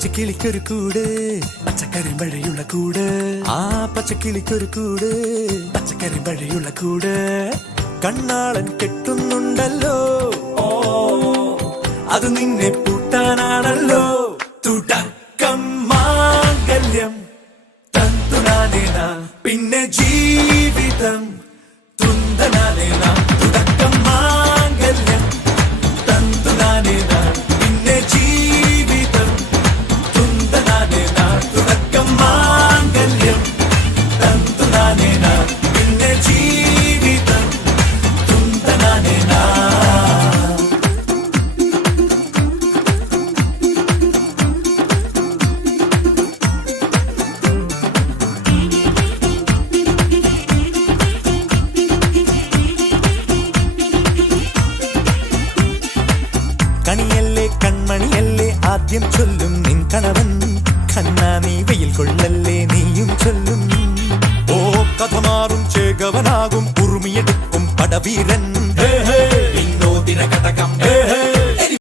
പച്ചക്കിളിക്കൊരു കൂട് പച്ചക്കരിമ്പഴയുള്ള കൂട് ആ പച്ചക്കിളിക്കൊരു കൂട് പച്ചക്കരിമ്പഴയുള്ള കൂട് കണ്ണാളൻ കെട്ടുന്നുണ്ടല്ലോ അത് നിന്നെ പൂട്ടാനാണല്ലോ തുടക്കം മാംഗല്യം തന്തുനാനേന പിന്നെ ജീവിതം തുന്തനാനേന തുടക്കം മാംഗല്യം തന്തുനാനേന പിന്നെ ജീവിതം തുന്തനാനേന തുടക്കം മാംഗല്യം തന്തുനാനേന പിന്നെ ജീവിതം തുന്തനാനേന. കണിയല്ലേ കൺമണിയല്ലേ ആദ്യം ചൊല്ലും നിൻ കണവൻ കണ്ണാ നീ വെയിൽ കൊള്ളല്ലേ നീയും ചൊല്ലും ഓ കഥ മാറും ചേകവനാകും ഉറുമിയെടുക്കും പടവീരൻ വിനോദിന കടകം